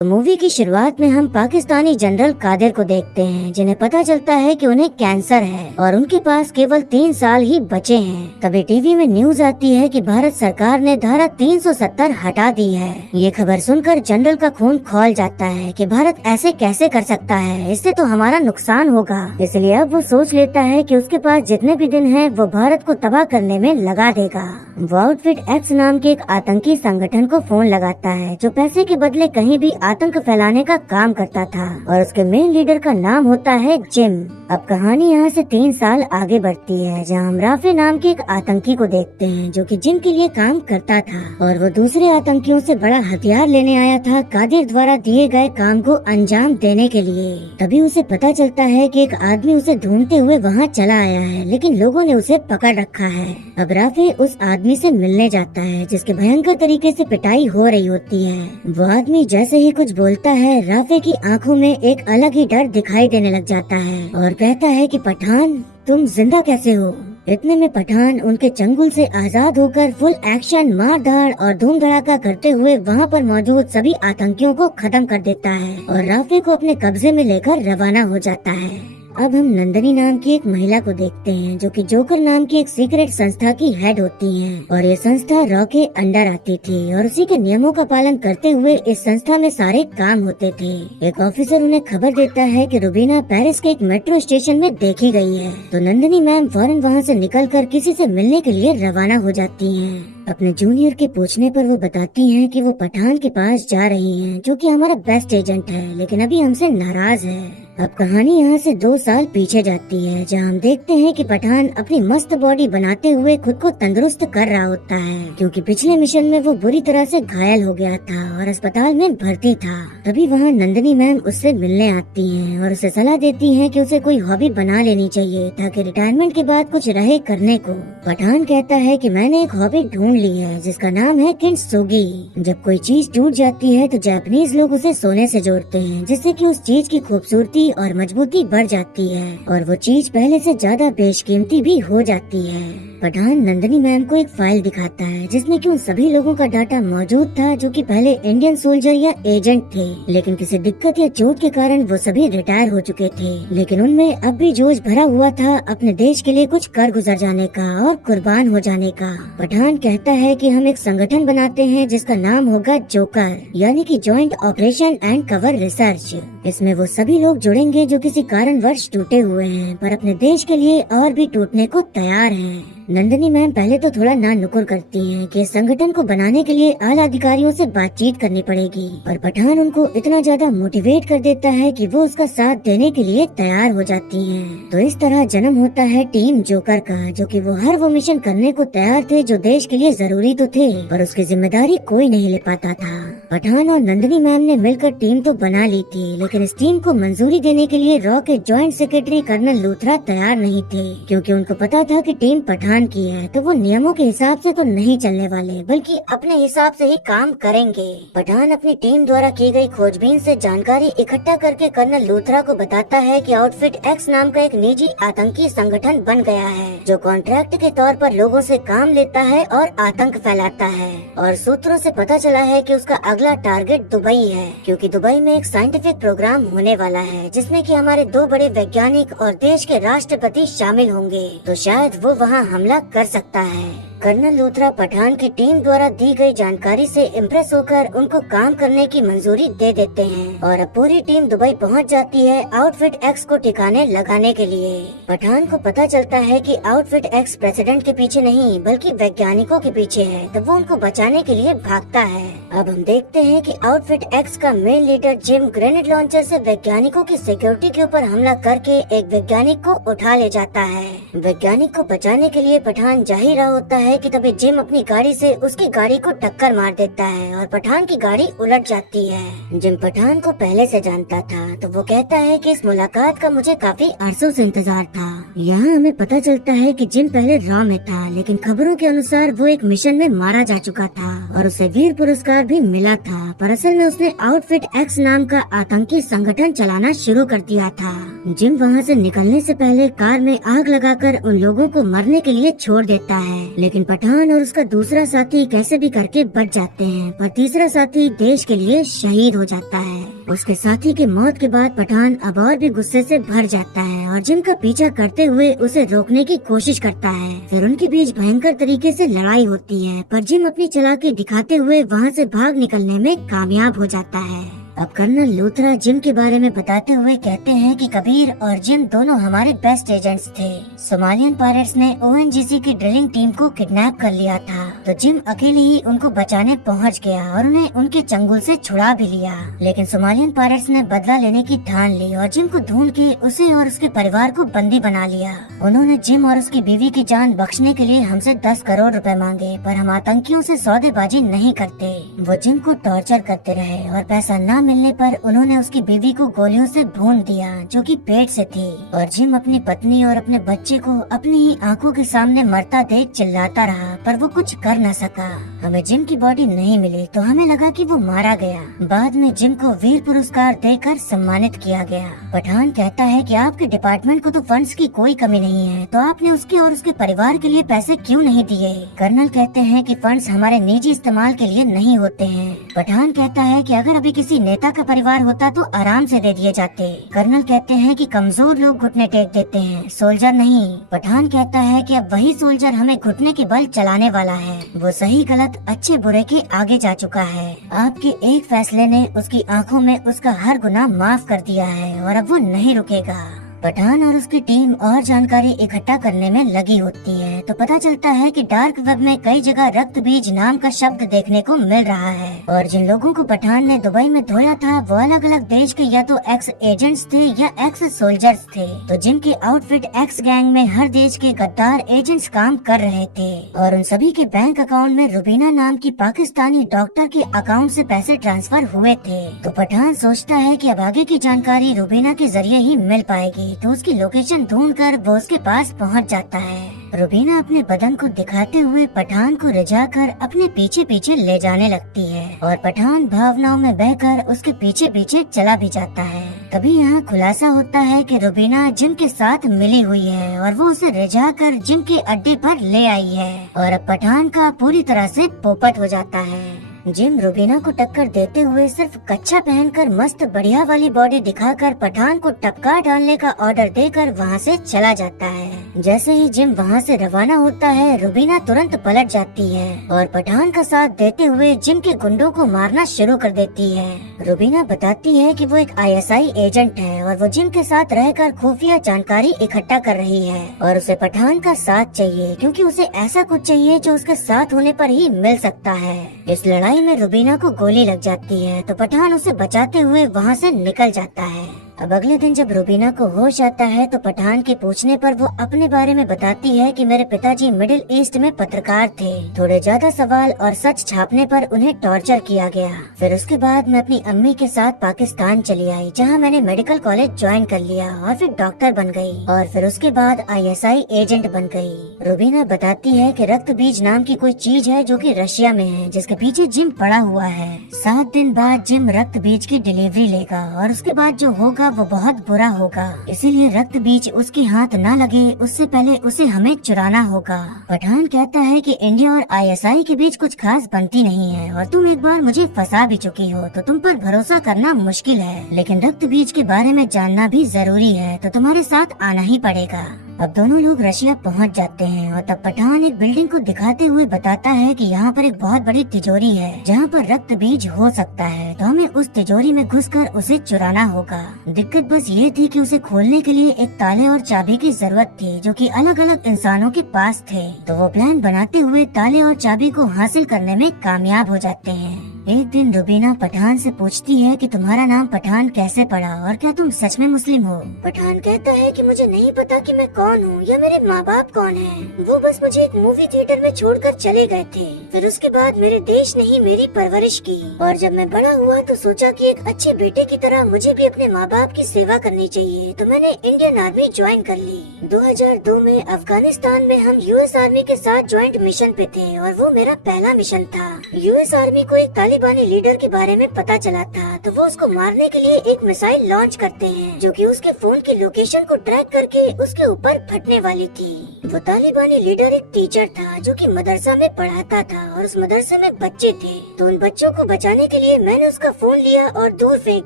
Movie की शुरुआत में हम पाकिस्तानी जनरल कादिर को देखते हैं, जिन्हें पता चलता है कि उन्हें कैंसर है और उनके पास केवल 3 साल ही बचे हैं। तभी टीवी में न्यूज आती है कि भारत सरकार ने धारा 370 हटा दी है। ये खबर सुनकर जनरल का खून खौल जाता है कि भारत ऐसे कैसे कर सकता है, इससे तो हमारा नुकसान होगा। इसलिए अब वो सोच लेता है कि उसके पास जितने भी दिन हैं, वो भारत को तबाह करने में लगा देगा। वो आउटफिट एक्स नाम के एक आतंकी संगठन को फोन लगाता है, जो पैसे के बदले कहीं भी आतंक फैलाने का काम करता था और उसके मेन लीडर का नाम होता है जिम। अब कहानी यहाँ से 3 साल आगे बढ़ती है, जहाँ हम राफे नाम के एक आतंकी को देखते हैं, जो कि जिम के लिए काम करता था और वो दूसरे आतंकियों से बड़ा हथियार लेने आया था कादिर द्वारा दिए गए काम को अंजाम देने के लिए। तभी उसे पता चलता है कि एक आदमी उसे ढूंढते हुए वहाँ चला आया है, लेकिन लोगों ने उसे पकड़ रखा है। अब राफे उस आदमी से मिलने जाता है, जिसके भयंकर तरीके से पिटाई हो रही होती है। वो आदमी जैसे ही कुछ बोलता है, राफे की आंखों में एक अलग ही डर दिखाई देने लग जाता है और कहता है कि पठान, तुम जिंदा कैसे हो? इतने में पठान उनके चंगुल से आजाद होकर फुल एक्शन मार धाड़ और धूम धड़ाका करते हुए वहाँ पर मौजूद सभी आतंकियों को खत्म कर देता है और राफे को अपने कब्जे में लेकर रवाना हो जाता है। अब हम नंदनी नाम की एक महिला को देखते हैं, जो कि जोकर नाम की एक सीक्रेट संस्था की हेड होती हैं और ये संस्था रॉ के अंडर आती थी और उसी के नियमों का पालन करते हुए इस संस्था में सारे काम होते थे। एक ऑफिसर उन्हें खबर देता है कि रुबीना पेरिस के एक मेट्रो स्टेशन में देखी गई है, तो नंदनी मैम फौरन वहाँ से निकलकर किसी से मिलने के लिए रवाना हो जाती हैं। अपने जूनियर के पूछने पर वो बताती हैं कि वो पठान के पास जा रही हैं, जो कि हमारा बेस्ट एजेंट है, लेकिन अभी हमसे नाराज है। अब कहानी यहाँ से 2 साल पीछे जाती है, जहाँ हम देखते हैं कि पठान अपनी मस्त बॉडी बनाते हुए खुद को तंदुरुस्त कर रहा होता है, क्योंकि पिछले मिशन में वो बुरी तरह से घायल हो गया था और अस्पताल में भर्ती था। तभी वहाँ नंदनी मैम उससे मिलने आती हैं और उसे सलाह देती हैं कि उसे कोई हॉबी बना लेनी चाहिए, ताकि रिटायरमेंट के बाद कुछ रहे करने को। पठान कहता है कि मैंने एक हॉबी ढूंढ ली है, जिसका नाम है किंटसुगी। जब कोई चीज टूट जाती है तो जापानीज लोग उसे सोने से जोड़ते हैं, जिससे कि उस चीज की खूबसूरती और मजबूती बढ़ जाती है और वो चीज पहले से ज्यादा बेशकीमती भी हो जाती है। पठान नंदनी मैम को एक फाइल दिखाता है, जिसमें कि उन सभी लोगों का डाटा मौजूद था, जो कि पहले इंडियन सोल्जर या एजेंट थे, लेकिन किसी दिक्कत या चोट के कारण वो सभी रिटायर हो चुके थे। लेकिन उनमें अब भी जोश भरा हुआ था अपने देश के लिए कुछ कर गुजर जाने का और कुर्बान हो जाने का। पठान कहता है कि हम एक संगठन बनाते हैं, जिसका नाम होगा जोकर, यानी कि joint operation and cover research. इसमें वो सभी लोग जुड़ेंगे जो किसी कारणवश टूटे हुए हैं, पर अपने देश के लिए और भी टूटने को तैयार हैं। नंदनी मैम पहले तो थोड़ा ना नुकुर करती हैं कि इस संगठन को बनाने के लिए आला अधिकारियों से बातचीत करनी पड़ेगी, पर पठान उनको इतना ज्यादा मोटिवेट कर देता है कि वो उसका साथ देने के लिए तैयार हो जाती हैं। तो इस तरह जन्म होता है टीम जोकर का, जो कि वो हर वो मिशन करने को तैयार थे जो देश के लिए जरूरी तो थे, पर उसकी जिम्मेदारी कोई नहीं ले पाता था। पठान और नंदनी मैम ने मिलकर टीम तो बना ली थी, लेकिन इस टीम को मंजूरी देने के लिए रॉ के ज्वाइंट सेक्रेटरी कर्नल लूथरा तैयार नहीं थे, क्योंकि उनको पता था कि टीम पठान की है, तो वो नियमों के हिसाब से तो नहीं चलने वाले, बल्कि अपने हिसाब से ही काम करेंगे। पठान अपनी टीम द्वारा की गई खोजबीन से जानकारी इकट्ठा करके कर्नल लूथरा को बताता है कि आउटफिट एक्स नाम का एक निजी आतंकी संगठन बन गया है, जो कॉन्ट्रैक्ट के तौर पर लोगों से काम लेता है और आतंक फैलाता है। और सूत्रों से पता चला है कि उसका अगला टारगेट दुबई है, क्योंकि दुबई में एक साइंटिफिक प्रोग्राम होने वाला है, जिसमें कि हमारे 2 बड़े वैज्ञानिक और देश के राष्ट्रपति शामिल होंगे, तो शायद वो वहाँ हमला कर सकता है। कर्नल लूथरा पठान की टीम द्वारा दी गई जानकारी से इम्प्रेस होकर उनको काम करने की मंजूरी दे देते हैं और अब पूरी टीम दुबई पहुंच जाती है आउटफिट एक्स को ठिकाने लगाने के लिए। पठान को पता चलता है कि आउटफिट एक्स प्रेसिडेंट के पीछे नहीं, बल्कि वैज्ञानिकों के पीछे है, तो वो उनको बचाने के लिए भागता है। अब हम देखते हैं कि आउटफिट एक्स का main leader gym grenade launcher से वैज्ञानिकों की सिक्योरिटी के ऊपर हमला करके एक वैज्ञानिक को उठा ले जाता है। वैज्ञानिक को बचाने के लिए पठान जा ही रहा होता है कि तभी जिम अपनी गाड़ी से उसकी गाड़ी को टक्कर मार देता है और पठान की गाड़ी उलट जाती है। जिम पठान को पहले से जानता था, तो वो कहता है कि इस मुलाकात का मुझे काफी अरसों से इंतजार था। यहाँ हमें पता चलता है कि जिम पहले रॉ में था, लेकिन खबरों के अनुसार वो एक मिशन में मारा जा चुका था और उसे वीर पुरस्कार भी मिला था, पर असल में उसने आउटफिट एक्स नाम का आतंकी संगठन चलाना शुरू कर दिया था। जिम वहाँ से निकलने से पहले कार में आग लगाकर उन लोगों को मरने के लिए छोड़ देता है, लेकिन लेकिन पठान और उसका दूसरा साथी कैसे भी करके बच जाते हैं, पर तीसरा साथी देश के लिए शहीद हो जाता है। उसके साथी के मौत के बाद पठान अब और भी गुस्से से भर जाता है और जिम का पीछा करते हुए उसे रोकने की कोशिश करता है। फिर उनके बीच भयंकर तरीके से लड़ाई होती है, पर जिम अपनी चालाकी दिखाते हुए वहाँ से भाग निकलने में कामयाब हो जाता है। अब कर्नल लूथरा जिम के बारे में बताते हुए कहते हैं कि कबीर और जिम दोनों हमारे बेस्ट एजेंट्स थे। सोमालियन पायरेट्स ने ओएनजीसी की ड्रिलिंग टीम को किडनैप कर लिया था, तो जिम अकेले ही उनको बचाने पहुंच गया और उन्हें उनके चंगुल से छुड़ा भी लिया। लेकिन सोमालियन पायरेट्स ने बदला लेने की ठान ली और जिम को ढूंढ के उसे और उसके परिवार को बंदी बना लिया। उन्होंने जिम और उसकी बीवी की जान बख्शने के लिए हमसे 10 करोड़ रुपए मांगे, पर हम आतंकियों से सौदेबाजी नहीं करते। वो जिम को टॉर्चर करते रहे और पैसा न मिलने पर उन्होंने उसकी बीवी को गोलियों से भून दिया, जो कि पेट से थी। और जिम अपनी पत्नी और अपने बच्चे को अपनी ही आंखों के सामने मरता देख चिल्लाता रहा, पर वो कुछ कर न सका। हमें जिम की बॉडी नहीं मिली तो हमें लगा कि वो मारा गया। बाद में जिम को वीर पुरस्कार देकर सम्मानित किया गया। पठान कहता है कि आपके डिपार्टमेंट को तो फंड्स की कोई कमी नहीं है, तो आपने उसके और उसके परिवार के लिए पैसे क्यों नहीं दिए? कर्नल कहते हैं कि फंड्स हमारे निजी इस्तेमाल के लिए नहीं होते हैं। पठान कहता है कि अगर अभी किसी नेता का परिवार होता तो आराम से दे दिए जाते। कर्नल कहते हैं कि कमजोर लोग घुटने टेक देते हैं, सोल्जर नहीं। पठान कहता है कि अब वही सोल्जर हमें घुटने के बल चलाने वाला है। वो सही गलत अच्छे बुरे के आगे जा चुका है। आपके एक फैसले ने उसकी आंखों में उसका हर गुनाह माफ कर दिया है और अब वो नहीं रुकेगा। पठान और उसकी टीम और जानकारी इकट्ठा करने में लगी होती है, तो पता चलता है कि डार्क वेब में कई जगह रक्त बीज नाम का शब्द देखने को मिल रहा है। और जिन लोगों को पठान ने दुबई में धोया था वो अलग अलग देश के या तो एक्स एजेंट्स थे या एक्स सोल्जर्स थे। तो जिनके आउटफिट एक्स गैंग में हर देश के गद्दार एजेंट्स काम कर रहे थे और उन सभी के बैंक अकाउंट में रुबीना नाम की पाकिस्तानी डॉक्टर के अकाउंट से पैसे ट्रांसफर हुए थे। तो पठान सोचता है कि अब आगे की जानकारी रुबीना के जरिए ही मिल पाएगी, तो उसकी लोकेशन ढूंढकर वो उसके पास पहुंच जाता है। रुबीना अपने बदन को दिखाते हुए पठान को रिझाकर अपने पीछे पीछे ले जाने लगती है और पठान भावनाओं में बहकर उसके पीछे पीछे चला भी जाता है। तभी यहाँ खुलासा होता है कि रुबीना जिम के साथ मिली हुई है और वो उसे रिझाकर जिम के अड्डे पर ले आई है और अब पठान का पूरी तरह से पोपट हो जाता है। जिम रुबीना को टक्कर देते हुए सिर्फ कच्छा पहनकर मस्त बढ़िया वाली बॉडी दिखाकर पठान को टपका डालने का ऑर्डर देकर वहाँ से चला जाता है। जैसे ही जिम वहाँ से रवाना होता है रुबीना तुरंत पलट जाती है और पठान का साथ देते हुए जिम के गुंडों को मारना शुरू कर देती है। रुबीना बताती है कि वो एक ISI एजेंट है और वो जिम के साथ रहकर खुफिया जानकारी इकट्ठा कर रही है और उसे पठान का साथ चाहिए, क्योंकि उसे ऐसा कुछ चाहिए जो उसके साथ होने पर ही मिल सकता है। इस लड़ाई में रुबीना को गोली लग जाती है, तो पठान उसे बचाते हुए वहाँ से निकल जाता है। अब अगले दिन जब रुबीना को होश आता है तो पठान के पूछने पर वो अपने बारे में बताती है कि मेरे पिताजी मिडिल ईस्ट में पत्रकार थे। थोड़े ज्यादा सवाल और सच छापने पर उन्हें टॉर्चर किया गया। फिर उसके बाद मैं अपनी अम्मी के साथ पाकिस्तान चली आई, जहाँ मैंने मेडिकल कॉलेज ज्वाइन कर लिया और फिर डॉक्टर बन गई और फिर उसके बाद ISI एजेंट बन गई। रुबीना बताती है कि रक्त बीज नाम की कोई चीज है जो कि रशिया में है, जिसके पीछे जिम पड़ा हुआ है। 7 दिन बाद जिम रक्त बीज की डिलीवरी लेगा और उसके बाद जो होगा वो बहुत बुरा होगा, इसीलिए रक्त बीज उसके हाथ न लगे उससे पहले उसे हमें चुराना होगा। पठान कहता है कि इंडिया और ISI के बीच कुछ खास बनती नहीं है और तुम एक बार मुझे फंसा भी चुकी हो, तो तुम पर भरोसा करना मुश्किल है, लेकिन रक्त बीज के बारे में जानना भी जरूरी है, तो तुम्हारे साथ आना ही पड़ेगा। अब दोनों लोग रशिया पहुंच जाते हैं और तब पठान एक बिल्डिंग को दिखाते हुए बताता है कि यहाँ पर एक बहुत बड़ी तिजोरी है जहाँ पर रक्त बीज हो सकता है, तो हमें उस तिजोरी में घुसकर उसे चुराना होगा। दिक्कत बस ये थी कि उसे खोलने के लिए एक ताले और चाबी की जरूरत थी, जो कि अलग अलग इंसानों के पास थे। तो वो प्लान बनाते हुए ताले और चाबी को हासिल करने में कामयाब हो जाते हैं। एक दिन रुबीना पठान से पूछती है कि तुम्हारा नाम पठान कैसे पड़ा और क्या तुम सच में मुस्लिम हो? पठान कहता है कि मुझे नहीं पता कि मैं कौन हूँ या मेरे माँ बाप कौन हैं। वो बस मुझे एक मूवी थिएटर में छोड़कर चले गए थे। फिर उसके बाद मेरे देश ने ही मेरी परवरिश की और जब मैं बड़ा हुआ तो सोचा कि एक अच्छे बेटे की तरह मुझे भी अपने माँ बाप की सेवा करनी चाहिए, तो मैंने इंडियन आर्मी ज्वाइन कर ली। 2002 में अफगानिस्तान में हम US आर्मी के साथ ज्वाइंट मिशन पे थे और वो मेरा पहला मिशन था। US आर्मी को एक तालिबान तालिबानी लीडर के बारे में पता चला था, तो वो उसको मारने के लिए एक मिसाइल लॉन्च करते हैं जो कि उसके फोन की लोकेशन को ट्रैक करके उसके ऊपर फटने वाली थी। वो तालिबानी लीडर एक टीचर था जो कि मदरसा में पढ़ाता था और उस मदरसे में बच्चे थे। तो उन बच्चों को बचाने के लिए मैंने उसका फोन लिया और दूर फेंक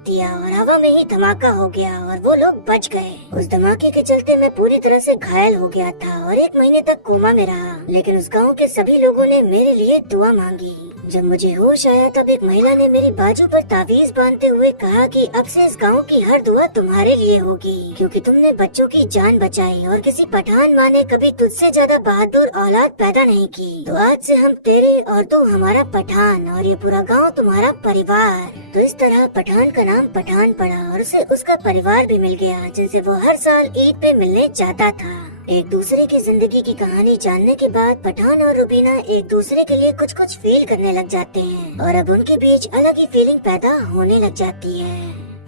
दिया और हवा में ही धमाका हो गया और वो लोग बच गए। उस धमाके के चलते मैं पूरी तरह से घायल हो गया था और 1 महीने तक कोमा में रहा, लेकिन उस गाँव के सभी लोगों ने मेरे लिए दुआ मांगी। जब मुझे होश आया तब एक महिला ने मेरी बाजू पर तावीज बांधते हुए कहा कि अब से इस गाँव की हर दुआ तुम्हारे लिए होगी, क्योंकि तुमने बच्चों की जान बचाई और किसी पठान माँ ने कभी तुझसे ज्यादा बहादुर औलाद पैदा नहीं की। तो आज से हम तेरे और तू हमारा पठान और ये पूरा गाँव तुम्हारा परिवार। तो इस तरह पठान का नाम पठान पड़ा और उसे उसका परिवार भी मिल गया, जिनसे वो हर साल ईद पे मिलने जाता था। एक दूसरे की जिंदगी की कहानी जानने के बाद पठान और रुबीना एक दूसरे के लिए कुछ कुछ फील करने लग जाते हैं और अब उनके बीच अलग ही फीलिंग पैदा होने लग जाती है।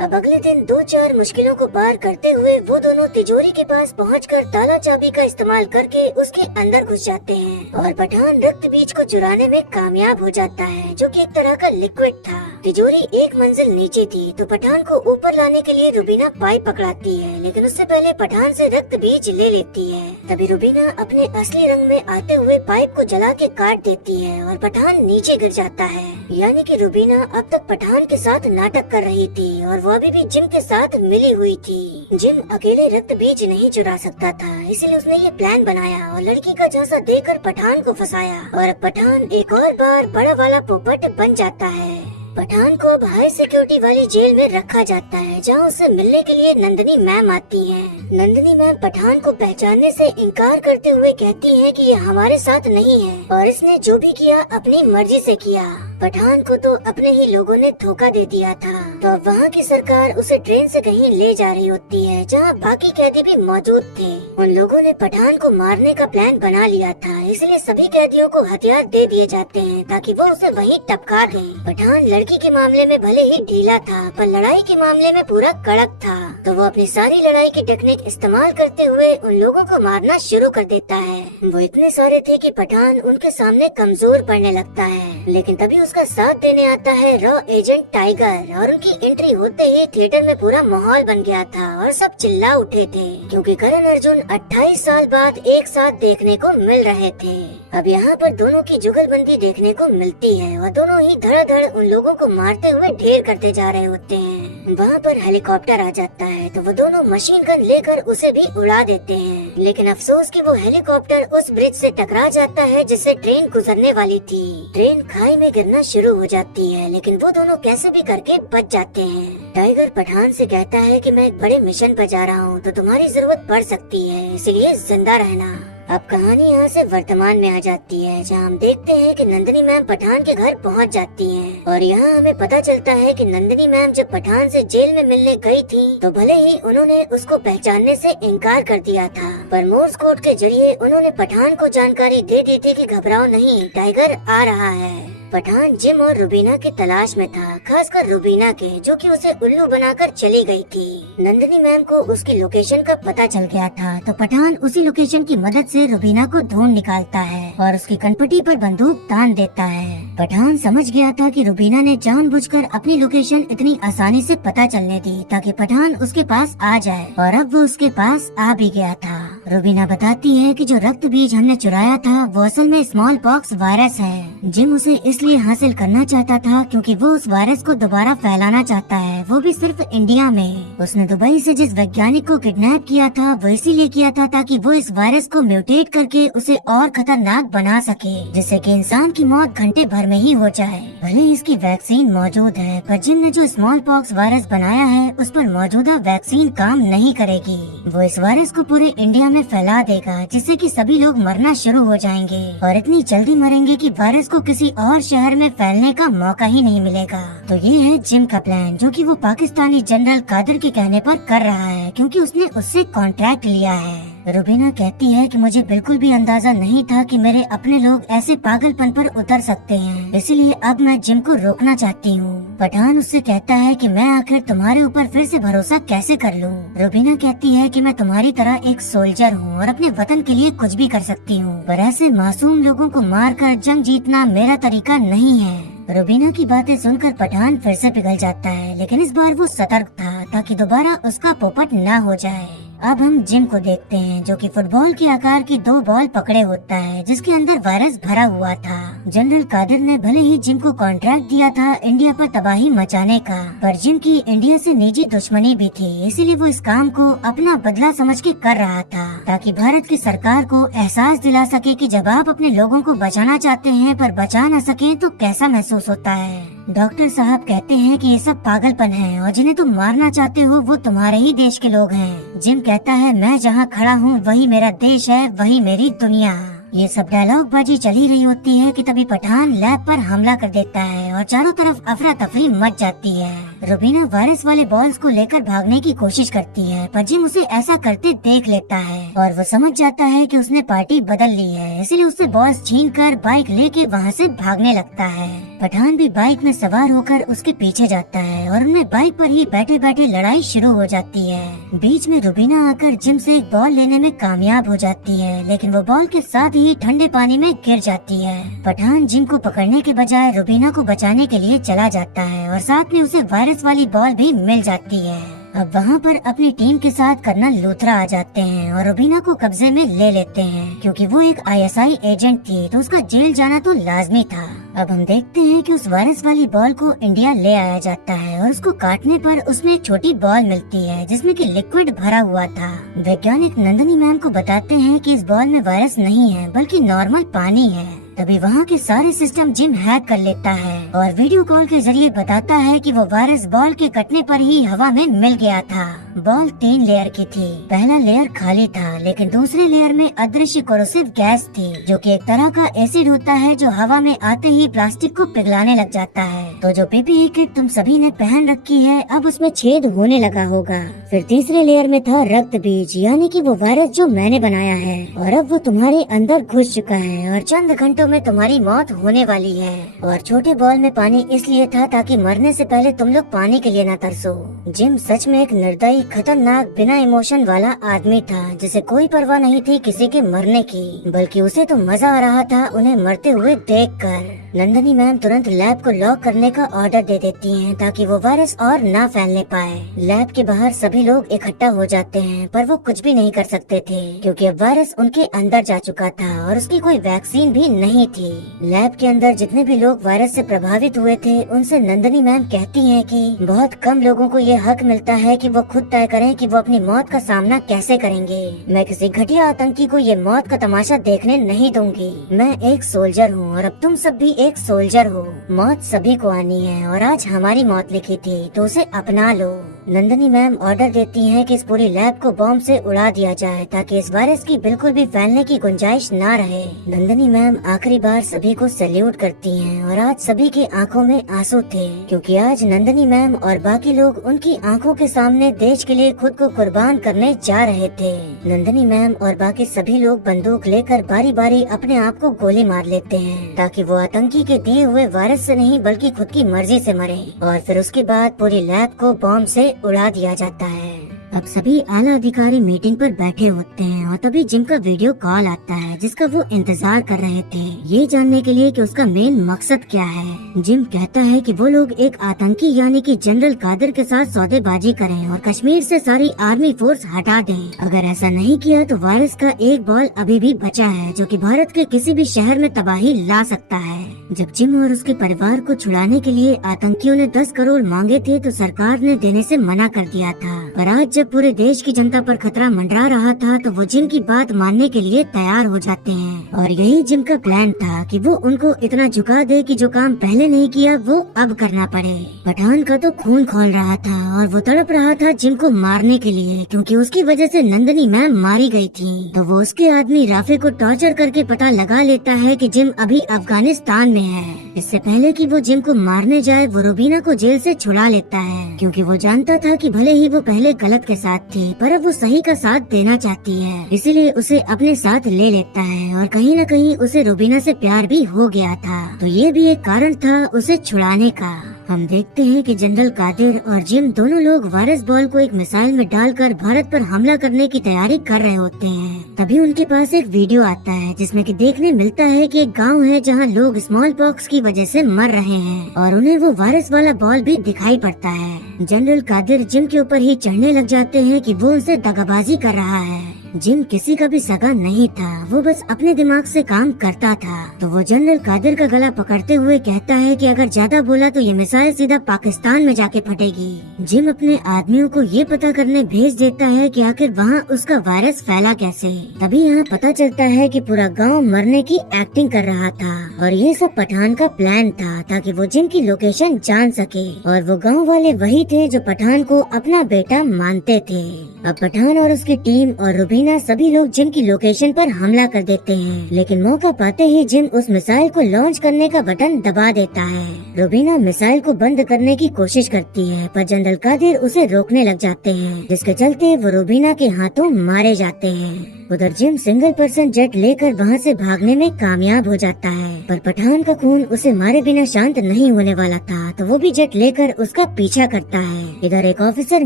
अब अगले दिन 2-4 मुश्किलों को पार करते हुए वो दोनों तिजोरी के पास पहुंचकर ताला चाबी का इस्तेमाल करके उसके अंदर घुस जाते हैं और पठान रक्त बीज को चुराने में कामयाब हो जाता है, जो कि एक तरह का लिक्विड था। तिजोरी 1 मंजिल नीचे थी, तो पठान को ऊपर लाने के लिए रुबीना पाइप पकड़ाती है, लेकिन उससे पहले पठान से रक्त बीज ले लेती है। तभी रुबीना अपने असली रंग में आते हुए पाइप को जला के काट देती है और पठान नीचे गिर जाता है। यानी कि रुबीना अब तक पठान के साथ नाटक कर रही थी और वो अभी भी जिम के साथ मिली हुई थी। जिम अकेले रक्त बीज नहीं चुरा सकता था, इसलिए उसने ये प्लान बनाया और लड़की का झांसा देकर पठान को फंसाया और पठान एक और बार बड़ा वाला पोपट बन जाता है। पठान को अब हाई सिक्योरिटी वाली जेल में रखा जाता है, जहाँ उससे मिलने के लिए नंदिनी मैम आती हैं। नंदिनी मैम पठान को पहचानने से इनकार करते हुए कहती हैं कि ये हमारे साथ नहीं है और इसने जो भी किया अपनी मर्जी से किया। पठान को तो अपने ही लोगों ने धोखा दे दिया था, तो अब वहाँ की सरकार उसे ट्रेन से कहीं ले जा रही होती है, जहाँ बाकी कैदी भी मौजूद थे। उन लोगों ने पठान को मारने का प्लान बना लिया था, इसलिए सभी कैदियों को हथियार दे दिए जाते हैं ताकि वो उसे वहीं टपका दें। पठान लड़की के मामले में भले ही ढीला था, पर लड़ाई के मामले में पूरा कड़क था, तो वो अपनी सारी लड़ाई की टेक्निक इस्तेमाल करते हुए उन लोगों को मारना शुरू कर देता है। वो इतने सारे थे कि पठान उनके सामने कमजोर पड़ने लगता है, लेकिन तभी उसका साथ देने आता है रॉ एजेंट टाइगर और उनकी एंट्री होते ही थिएटर में पूरा माहौल बन गया था और सब चिल्ला उठे थे, क्योंकि करण अर्जुन 28 साल बाद एक साथ देखने को मिल रहे थे। अब यहाँ पर दोनों की जुगलबंदी देखने को मिलती है और दोनों ही धड़ाधड़ उन लोगों को मारते हुए ढेर करते जा रहे होते हैं। वहाँ पर हेलीकॉप्टर आ जाता है, तो वो दोनों मशीन गन लेकर उसे भी उड़ा देते हैं, लेकिन अफसोस कि वो हेलीकॉप्टर उस ब्रिज से टकरा जाता है जिससे ट्रेन गुजरने वाली थी। ट्रेन खाई में गिरना शुरू हो जाती है, लेकिन वो दोनों कैसे भी करके बच जाते हैं। टाइगर पठान से कहता है कि मैं एक बड़े मिशन पर जा रहा हूँ, तो तुम्हारी जरूरत पड़ सकती है, इसलिए जिंदा रहना। अब कहानी यहाँ से वर्तमान में आ जाती है, जहाँ हम देखते हैं कि नंदिनी मैम पठान के घर पहुँच जाती हैं और यहाँ हमें पता चलता है कि नंदिनी मैम जब पठान से जेल में मिलने गई थी, तो भले ही उन्होंने उसको पहचानने से इनकार कर दिया था, पर मोर्स कोड के जरिए उन्होंने पठान को जानकारी दे दी थी कि घबराओ नहीं, टाइगर आ रहा है। पठान जिम और रुबीना की तलाश में था, खासकर रुबीना के, जो कि उसे उल्लू बनाकर चली गई थी। नंदिनी मैम को उसकी लोकेशन का पता चल गया था, तो पठान उसी लोकेशन की मदद से रुबीना को ढूंढ निकालता है और उसकी कनपटी पर बंदूक तान देता है। पठान समझ गया था कि रुबीना ने जानबूझकर अपनी लोकेशन इतनी आसानी से पता चलने दी ताकि पठान उसके पास आ जाए, और अब वो उसके पास आ भी गया था। रुबीना बताती है कि जो रक्त बीज हमने चुराया था वो असल में स्मॉल पॉक्स वायरस है। जिम उसे इसलिए हासिल करना चाहता था क्योंकि वो उस वायरस को दोबारा फैलाना चाहता है, वो भी सिर्फ इंडिया में। उसने दुबई से जिस वैज्ञानिक को किडनैप किया था वो इसीलिए किया था ताकि वो इस वायरस को म्यूटेट करके उसे और खतरनाक बना सके, जिससे कि इंसान की मौत घंटे भर में ही हो जाए। भले इसकी वैक्सीन मौजूद है, पर जिम ने जो स्मॉल पॉक्स वायरस बनाया है उस पर मौजूदा वैक्सीन काम नहीं करेगी। वो इस वायरस को पूरे इंडिया में फैला देगा, जिससे कि सभी लोग मरना शुरू हो जाएंगे और इतनी जल्दी मरेंगे कि वायरस को किसी और शहर में फैलने का मौका ही नहीं मिलेगा। तो ये है जिम का प्लान, जो कि वो पाकिस्तानी जनरल कादर के कहने पर कर रहा है, क्योंकि उसने उससे कॉन्ट्रैक्ट लिया है। रुबीना कहती है कि मुझे बिल्कुल भी अंदाजा नहीं था कि मेरे अपने लोग ऐसे पागलपन पर उतर सकते हैं, इसलिए अब मैं जिम को रोकना चाहती हूँ। पठान उससे कहता है कि मैं आखिर तुम्हारे ऊपर फिर से भरोसा कैसे कर लूँ। रुबीना कहती है कि मैं तुम्हारी तरह एक सोल्जर हूँ और अपने वतन के लिए कुछ भी कर सकती हूँ, पर ऐसे मासूम लोगों को मारकर जंग जीतना मेरा तरीका नहीं है। रुबीना की बातें सुनकर पठान फिर से पिघल जाता है, लेकिन इस बार वो सतर्क था ताकि दोबारा उसका पोपट ना हो जाए। अब हम जिम को देखते हैं, जो कि फुटबॉल के आकार की 2 बॉल पकड़े होता है जिसके अंदर वायरस भरा हुआ था। जनरल कादिर ने भले ही जिम को कॉन्ट्रैक्ट दिया था इंडिया पर तबाही मचाने का, पर जिम की इंडिया से निजी दुश्मनी भी थी, इसीलिए वो इस काम को अपना बदला समझ के कर रहा था, ताकि भारत की सरकार को एहसास दिला सके कि जब आप अपने लोगों को बचाना चाहते हैं पर बचा न सके तो कैसा महसूस होता है। डॉक्टर साहब कहते हैं कि ये सब पागलपन है और जिन्हें तुम मारना चाहते हो वो तुम्हारे ही देश के लोग हैं। जिम कहता है, मैं जहाँ खड़ा हूँ वही मेरा देश है, वही मेरी दुनिया। ये सब डायलॉग बाजी चली रही होती है कि तभी पठान लैब पर हमला कर देता है और चारों तरफ अफरा तफरी मच जाती है। रुबीना वायरस वाले बॉल्स को लेकर भागने की कोशिश करती है, पर जिम उसे ऐसा करते देख लेता है और वो समझ जाता है कि उसने पार्टी बदल ली है, इसलिए उससे बॉल्स छीनकर बाइक लेके वहाँ से भागने लगता है। पठान भी बाइक में सवार होकर उसके पीछे जाता है और उनमें बाइक पर ही बैठे बैठे लड़ाई शुरू हो जाती है। बीच में रुबीना आकर जिम से एक बॉल लेने में कामयाब हो जाती है, लेकिन वो बॉल के साथ ही ठंडे पानी में गिर जाती है। पठान जिम को पकड़ने के बजाय रुबीना को बचाने के लिए चला जाता है और साथ में उसे वायरस वाली बॉल भी मिल जाती है। अब वहाँ पर अपनी टीम के साथ कर्नल लूथरा आ जाते हैं और रुबीना को कब्जे में ले लेते हैं, क्योंकि वो एक ISI एजेंट थी तो उसका जेल जाना तो लाजमी था। अब हम देखते हैं कि उस वायरस वाली बॉल को इंडिया ले आया जाता है और उसको काटने पर उसमें एक छोटी बॉल मिलती है जिसमें कि लिक्विड भरा हुआ था। वैज्ञानिक नंदनी मैम को बताते हैं कि इस बॉल में वायरस नहीं है बल्कि नॉर्मल पानी है। तभी वहाँ के सारे सिस्टम जिम हैक कर लेता है और वीडियो कॉल के जरिए बताता है कि वो वायरस बॉल के कटने पर ही हवा में मिल गया था। बॉल 3 लेयर की थी। पहला लेयर खाली था, लेकिन दूसरे लेयर में अदृश्य कोरोसिव गैस थी, जो कि एक तरह का एसिड होता है जो हवा में आते ही प्लास्टिक को पिघलाने लग जाता है। तो जो PPE किट तुम सभी ने पहन रखी है अब उसमें छेद होने लगा होगा। फिर तीसरे लेयर में था रक्त बीज, यानी कि वो वायरस जो मैंने बनाया है और अब वो तुम्हारे अंदर घुस चुका है और चंद घंटों में तुम्हारी मौत होने वाली है। और छोटे बॉल में पानी इसलिए था ताकि मरने से पहले तुम लोग पानी के लिए न तरसो। जिम सच में एक निर्दयी, खतरनाक, बिना इमोशन वाला आदमी था जिसे कोई परवाह नहीं थी किसी के मरने की, बल्कि उसे तो मजा आ रहा था उन्हें मरते हुए देखकर। नंदनी मैम तुरंत लैब को लॉक करने का ऑर्डर दे देती हैं ताकि वो वायरस और ना फैलने पाए। लैब के बाहर सभी लोग इकट्ठा हो जाते हैं, पर वो कुछ भी नहीं कर सकते थे क्योंकि अब वायरस उनके अंदर जा चुका था और उसकी कोई वैक्सीन भी नहीं थी। लैब के अंदर जितने भी लोग वायरस से प्रभावित हुए थे उनसे नंदनी मैम कहती हैं कि बहुत कम लोगों को ये हक मिलता है कि वो खुद तय करें कि वो अपनी मौत का सामना कैसे करेंगे। मैं किसी घटिया आतंकी को ये मौत का तमाशा देखने नहीं दूंगी। मैं एक सोल्जर हूँ और अब तुम सब भी एक सोल्जर हो। मौत सभी को आनी है और आज हमारी मौत लिखी थी तो उसे अपना लो। नंदनी मैम ऑर्डर देती हैं कि इस पूरी लैब को बॉम्ब से उड़ा दिया जाए ताकि इस वायरस की बिल्कुल भी फैलने की गुंजाइश ना रहे। नंदनी मैम आखिरी बार सभी को सैल्यूट करती हैं और आज सभी की आंखों में आंसू थे, क्योंकि आज नंदनी मैम और बाकी लोग उनकी आंखों के सामने देश के लिए खुद को कुर्बान करने जा रहे थे। नंदनी मैम और बाकी सभी लोग बंदूक लेकर बारी बारी अपने आप को गोली मार लेते हैं ताकि वो आतंकी के दिए हुए वायरस से नहीं बल्कि खुद की मर्जी से मरे। और फिर उसके बाद पूरी लैब को बॉम्ब से उड़ा दिया जाता है। अब सभी आला अधिकारी मीटिंग पर बैठे होते हैं और तभी जिम का वीडियो कॉल आता है जिसका वो इंतजार कर रहे थे, ये जानने के लिए कि उसका मेन मकसद क्या है। जिम कहता है कि वो लोग एक आतंकी यानी कि जनरल कादिर के साथ सौदेबाजी करें और कश्मीर से सारी आर्मी फोर्स हटा दें। अगर ऐसा नहीं किया तो वायरस का एक बॉल अभी भी बचा है जो कि भारत के किसी भी शहर में तबाही ला सकता है। जब जिम और उसके परिवार को छुड़ाने के लिए आतंकियों ने 10 करोड़ मांगे थे तो सरकार ने देने से मना कर दिया था, पर आज जब पूरे देश की जनता पर खतरा मंडरा रहा था तो वो जिम की बात मानने के लिए तैयार हो जाते हैं। और यही जिम का प्लान था कि वो उनको इतना झुका दे कि जो काम पहले नहीं किया वो अब करना पड़े। पठान का तो खून खौल रहा था और वो तड़प रहा था जिम को मारने के लिए, क्योंकि उसकी वजह से नंदनी मैम मारी गई थी। तो वो उसके आदमी राफे को टॉर्चर करके पता लगा लेता है कि जिम अभी अफगानिस्तान में है। इससे पहले कि वो जिम को मारने जाए वो रुबीना को जेल से छुड़ा लेता है, क्योंकि वो जानता था कि भले ही वो पहले गलत के साथ थी पर अब वो सही का साथ देना चाहती है, इसलिए उसे अपने साथ ले लेता है। और कहीं न कहीं उसे रुबीना से प्यार भी हो गया था, तो ये भी एक कारण था उसे छुड़ाने का। हम देखते हैं कि जनरल कादिर और जिम दोनों लोग वायरस बॉल को एक मिसाइल में डालकर भारत पर हमला करने की तैयारी कर रहे होते हैं। तभी उनके पास एक वीडियो आता है जिसमें कि देखने मिलता है कि एक गांव है जहां लोग स्मॉल पॉक्स की वजह से मर रहे हैं और उन्हें वो वायरस वाला बॉल भी दिखाई पड़ता है। जनरल कादिर जिम के ऊपर ही चढ़ने लग जाते हैं कि वो उनसे दगाबाजी कर रहा है। जिम किसी का भी सगा नहीं था, वो बस अपने दिमाग से काम करता था। तो वो जनरल कादिर का गला पकड़ते हुए कहता है कि अगर ज्यादा बोला तो ये मिसाइल सीधा पाकिस्तान में जाके फटेगी। जिम अपने आदमियों को ये पता करने भेज देता है कि आखिर वहाँ उसका वायरस फैला कैसे। तभी यहाँ पता चलता है कि पूरा गांव मरने की एक्टिंग कर रहा था और ये सब पठान का प्लान था ताकि वो जिम की लोकेशन जान सके। और वो गाँव वाले वही थे जो पठान को अपना बेटा मानते थे। अब पठान और उसकी टीम और रूबीना सभी लोग जिम की लोकेशन पर हमला कर देते हैं, लेकिन मौका पाते ही जिम उस मिसाइल को लॉन्च करने का बटन दबा देता है। रूबीना मिसाइल को बंद करने की कोशिश करती है पर जनरल कादिर उसे रोकने लग जाते हैं, जिसके चलते वो रूबीना के हाथों मारे जाते हैं। उधर जिम सिंगल पर्सन जेट लेकर वहाँ से भागने में कामयाब हो जाता है, पर पठान का खून उसे मारे बिना शांत नहीं होने वाला था, तो वो भी जेट लेकर उसका पीछा करता है। इधर एक ऑफिसर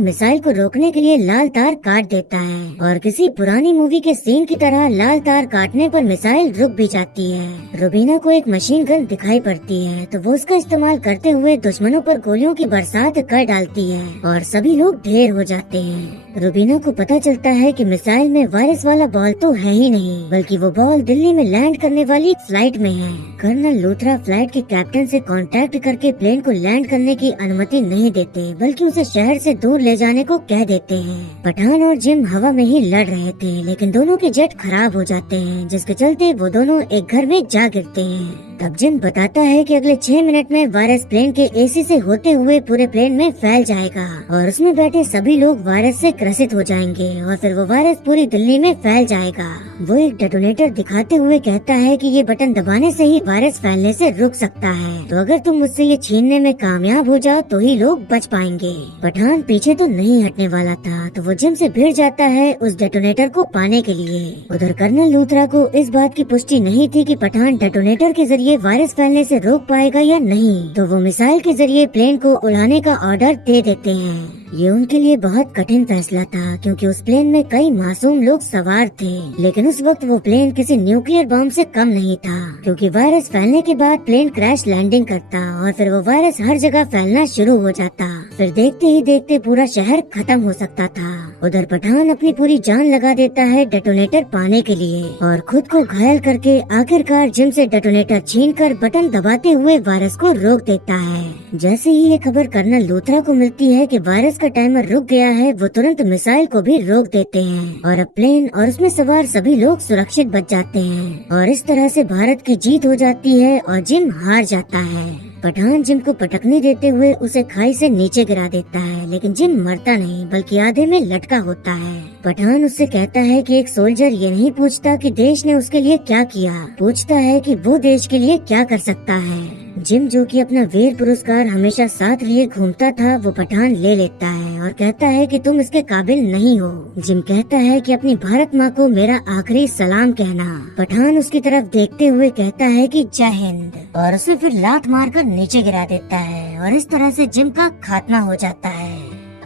मिसाइल को रोकने के लिए लाल तार काट देता है और किसी पुरानी मूवी के सीन की तरह लाल तार काटने पर मिसाइल रुक भी जाती है। रूबीना को एक मशीन गन दिखाई पड़ती है, तो वो उसका इस्तेमाल करते हुए दुश्मनों पर गोलियों की बरसात कर डालती है और सभी लोग ढेर हो जाते हैं। रूबीना को पता चलता है कि मिसाइल में वायरस वाला बॉल तो है ही नहीं, बल्कि वो बॉल दिल्ली में लैंड करने वाली फ्लाइट में है। कर्नल लूथरा फ्लाइट के कैप्टन से कांटेक्ट करके प्लेन को लैंड करने की अनुमति नहीं देते, बल्कि उसे शहर से दूर ले जाने को कह देते हैं। पठान और जिम हवा में ही लड़ रहे थे, लेकिन दोनों के जेट खराब हो जाते हैं, जिसके चलते वो दोनों एक घर में जा गिरते हैं। तब जिम बताता है कि अगले 6 मिनट में वायरस प्लेन के एसी से होते हुए पूरे प्लेन में फैल जाएगा और उसमें बैठे सभी लोग वायरस से ग्रसित हो जाएंगे और फिर वो वायरस पूरी दिल्ली में फैल जाएगा। वो एक डेटोनेटर दिखाते हुए कहता है कि ये बटन दबाने से ही वायरस फैलने से रुक सकता है, तो अगर तुम मुझसे ये छीनने में कामयाब हो जाओ तो ही लोग बच पाएंगे। पठान पीछे तो नहीं हटने वाला था, तो वो जिम से भिड़ जाता है उस डेटोनेटर को पाने के लिए। उधर कर्नल लूथरा को इस बात की पुष्टि नहीं थी कि पठान डेटोनेटर के जरिए वायरस फैलने से रोक पाएगा या नहीं, तो वो मिसाइल के जरिए प्लेन को उड़ाने का ऑर्डर दे देते हैं। ये उनके लिए बहुत कठिन फैसला था, क्योंकि उस प्लेन में कई मासूम लोग सवार थे, लेकिन उस वक्त वो प्लेन किसी न्यूक्लियर बम से कम नहीं था, क्योंकि वायरस फैलने के बाद प्लेन क्रैश लैंडिंग करता और फिर वो वायरस हर जगह फैलना शुरू हो जाता। फिर देखते ही देखते पूरा शहर खत्म हो सकता था। उधर पठान अपनी पूरी जान लगा देता है डेटोनेटर पाने के लिए और खुद को घायल करके आखिरकार जिम से डेटोनेटर छीनकर बटन दबाते हुए वायरस को रोक देता है। जैसे ही ये खबर कर्नल लूथरा को मिलती है कि वायरस का टाइमर रुक गया है, वो तुरंत मिसाइल को भी रोक देते हैं और अब प्लेन और उसमें सवार सभी लोग सुरक्षित बच जाते हैं और इस तरह से भारत की जीत हो जाती है और जिम हार जाता है। पठान जिम को पटकने देते हुए उसे खाई से नीचे गिरा देता है, लेकिन जिम मरता नहीं बल्कि आधे में लटका होता है। पठान उससे कहता है कि एक सोल्जर ये नहीं पूछता कि देश ने उसके लिए क्या किया, पूछता है कि वो देश के लिए क्या कर सकता है। जिम जो कि अपना वीर पुरस्कार हमेशा साथ लिए घूमता था, वो पठान ले लेता है और कहता है कि तुम इसके काबिल नहीं हो। जिम कहता है कि अपनी भारत माँ को मेरा आखिरी सलाम कहना। पठान उसकी तरफ देखते हुए कहता है कि जय हिंद और उसे फिर लात मारकर नीचे गिरा देता है और इस तरह से जिम का खात्मा हो जाता है।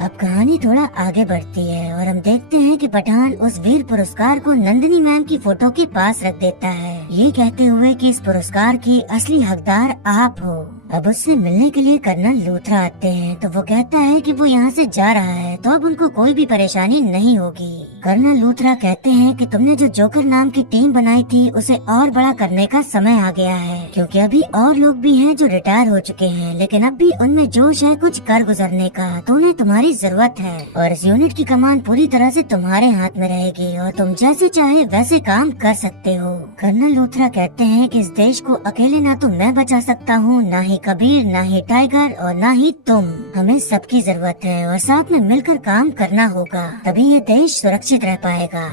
अब कहानी थोड़ा आगे बढ़ती है और हम देखते हैं कि पठान उस वीर पुरस्कार को नंदिनी मैम की फोटो के पास रख देता है, ये कहते हुए कि इस पुरस्कार की असली हकदार आप हो। अब उससे मिलने के लिए कर्नल लूथरा आते हैं, तो वो कहता है कि वो यहाँ से जा रहा है तो अब उनको कोई भी परेशानी नहीं होगी। कर्नल लूथरा कहते हैं कि तुमने जो जोकर नाम की टीम बनाई थी उसे और बड़ा करने का समय आ गया है, क्योंकि अभी और लोग भी हैं जो रिटायर हो चुके हैं, लेकिन अब भी उनमें जोश है कुछ कर गुजरने का, तो उन्हें तुम्हारी जरूरत है और इस यूनिट की कमान पूरी तरह से तुम्हारे हाथ में रहेगी और तुम जैसे चाहे वैसे काम कर सकते हो। कर्नल लूथरा कहते हैं कि इस देश को अकेले ना तो मैं बचा सकता हूँ, ना ही कबीर, ना ही टाइगर और ना ही तुम। हमें सबकी जरूरत है और साथ में मिलकर काम करना होगा, तभी ये देश सुरक्षित रह पाएगा।